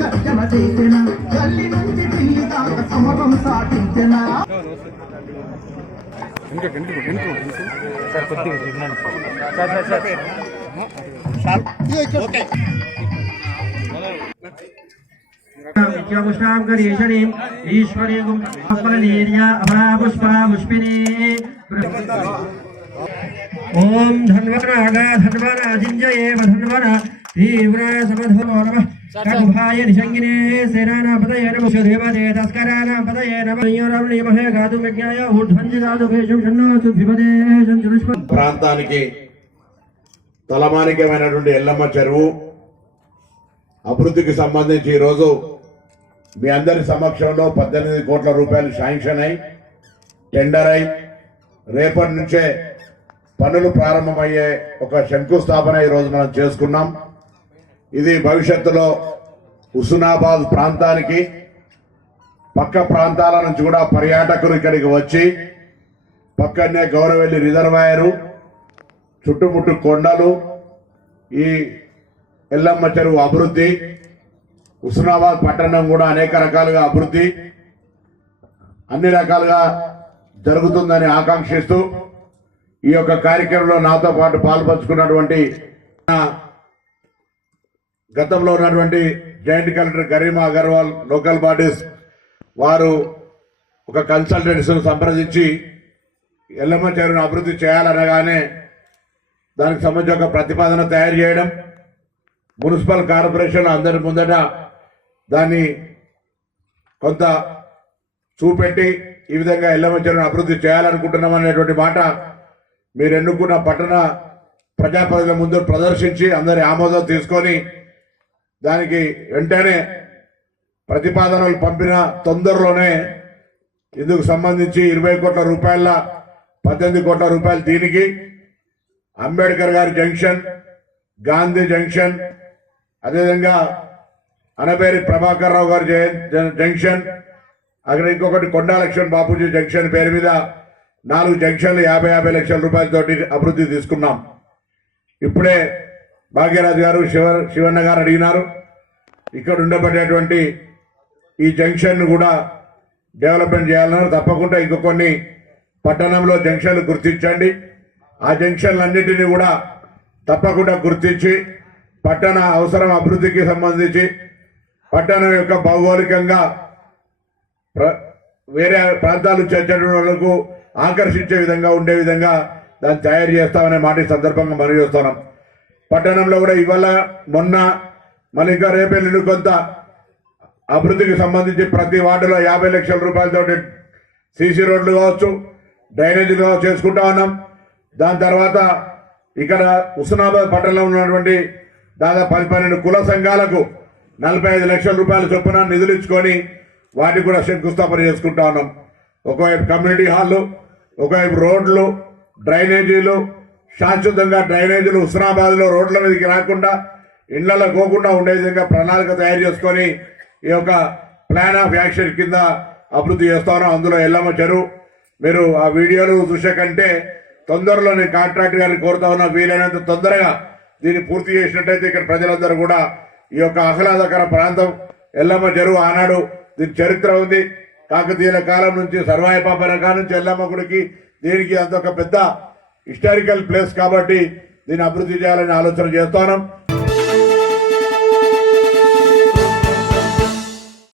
గర్జన చేసిన గల్లి నుంచి ఢిల్లీ దాకా సమరం సాధించిన ओम धन्वनागा धन्वनाजिंजये धन्वन तीव्र समधो नमः खड्भाय निशंगिने सेनापतये नमः देवते तस्करानापतये नमः योरवणि महे गातुमज्ञाय ऊर्ध्वञ्जिगातु भेषं शन्नो सुद्भिपदे संचुष्प ప్రాంతానికి తలమానికమైనటువంటి ఎల్లమ్మ చెరువు అభివృద్ధికి సంబంధించి ఈ రోజు మీ అందరి సమక్షంలో 18 కోట్ల రూపాయలు శాంక్షన్ అయి టెండర్ అయి రేపటి నుంచే పనులు ప్రారంభమయ్యే ఒక శంకుస్థాపన ఈ రోజు మనం చేసుకున్నాం. ఇది భవిష్యత్తులో హుస్నాబాద్ ప్రాంతానికి పక్క ప్రాంతాల నుంచి కూడా పర్యాటకులు ఇక్కడికి వచ్చి పక్కనే గౌరవెల్లి రిజర్వాయరు చుట్టుముట్టు కొండలు ఈ ఎల్లమ్మ చెరువు అభివృద్ధి హుస్నాబాద్ పట్టణం కూడా అనేక రకాలుగా అభివృద్ధి అన్ని రకాలుగా జరుగుతుందని ఆకాంక్షిస్తూ ఈ యొక్క కార్యక్రమంలో నాతో పాటు పాల్పంచుకున్నటువంటి గతంలో ఉన్నటువంటి joint collector Garima Agarwal local bodies వారు ఒక కన్సల్టెంట్స్ సంప్రదించి ఎల్లమ్మ చెరువును అభివృద్ధి చేయాలనగానే దానికి సంబంధించి ఒక ప్రతిపాదన తయారు చేయడం మున్సిపల్ కార్పొరేషన్ అందరి ముందట దాన్ని కొంత చూపెట్టి ఈ విధంగా ఎల్లమ్మ చెరువును అభివృద్ధి చేయాలనుకుంటున్నాం అనేటువంటి మాట మీరు ఎన్నుకున్న పట్టణ ప్రజాప్రతినిధుల ముందు ప్రదర్శించి అందరి ఆమోదం తీసుకొని దానికి వెంటనే ప్రతిపాదనలు పంపిన తొందరలోనే ఇందుకు సంబంధించి 20 కోట్ల రూపాయల 18 కోట్ల రూపాయలు దీనికి అంబేద్కర్ గారి జంక్షన్ గాంధీ జంక్షన్ అదేవిధంగా అనబేరి ప్రభాకర్ రావు గారి జంక్షన్ అక్కడ ఇంకొకటి కొండా లక్ష్మణ్ బాపూజీ జంక్షన్ పేరు మీద 4 జంక్షన్లు 50 లక్షల రూపాయలతోటి అభివృద్ధి తీసుకున్నాం. ఇప్పుడే భాగ్యరాజు గారు శివన్న గారు అడిగినారు ఇక్కడ ఉండబడేటువంటి ఈ జంక్షన్ కూడా డెవలప్మెంట్ చేయాలన్నారు. తప్పకుండా ఇంకో కొన్ని పట్టణంలో జంక్షన్లు గుర్తించండి. ఆ జంక్షన్లన్నింటినీ కూడా తప్పకుండా గుర్తించి పట్టణ అవసరం అభివృద్ధికి సంబంధించి పట్టణం యొక్క భౌగోళికంగా వేరే ప్రాంతాల నుంచి వచ్చేటువంటి వాళ్ళకు ఆకర్షించే విధంగా ఉండే విధంగా దాన్ని తయారు చేస్తామనే మాట ఈ సందర్భంగా మనం చేస్తున్నాం. పట్టణంలో కూడా ఇవాళ మొన్న మళ్ళీ ఇంకా రేపెల్లుండి కొంత అభివృద్ధికి సంబంధించి ప్రతి వార్డులో 50 లక్షల రూపాయలతో సీసీ రోడ్లు కావచ్చు డ్రైనేజీలు కావచ్చు చేసుకుంటా ఉన్నాం. దాని తర్వాత ఇక్కడ హుస్నాబాద్ పట్టణంలో ఉన్నటువంటి దాదాపు 12 కుల సంఘాలకు 45 లక్షల రూపాయల చొప్పున నిధులు ఇచ్చుకొని వాటికి కూడా శంకుస్థాపన చేసుకుంటా ఉన్నాం. ఒకవైపు కమ్యూనిటీ హాళ్ళు, ఒకవైపు రోడ్లు, డ్రైనేజీలు, శాశ్వతంగా డ్రైనేజీలు హుస్నాబాద్ లో రోడ్ల మీదకి రాకుండా ఇళ్లలో పోకుండా ఉండే విధంగా ప్రణాళిక తయారు చేసుకొని ఈ యొక్క ప్లాన్ ఆఫ్ యాక్షన్ కింద అభివృద్ధి చేస్తా ఉన్నాం. అందులో ఎల్లమ్మ చెరువు మీరు ఆ వీడియోలు చూసే కంటే తొందరలో నేను కాంట్రాక్ట్ గారిని కోరుతా ఉన్నా వీలైనంత తొందరగా దీన్ని పూర్తి చేసినట్టయితే ఇక్కడ ప్రజలందరూ కూడా ఈ యొక్క ఆహ్లాదకర ప్రాంతం ఎల్లమ్మ చెరువు ఆనాడు దీని చరిత్ర ఉంది. కాకతీయుల కాలం నుంచి సర్వాయి పాపన కాలం నుంచి ఎల్లమ్మ గుడికి దీనికి అంత ఒక పెద్ద హిస్టారికల్ ప్లేస్ కాబట్టి దీన్ని అభివృద్ధి చేయాలని ఆలోచన చేస్తున్నాం.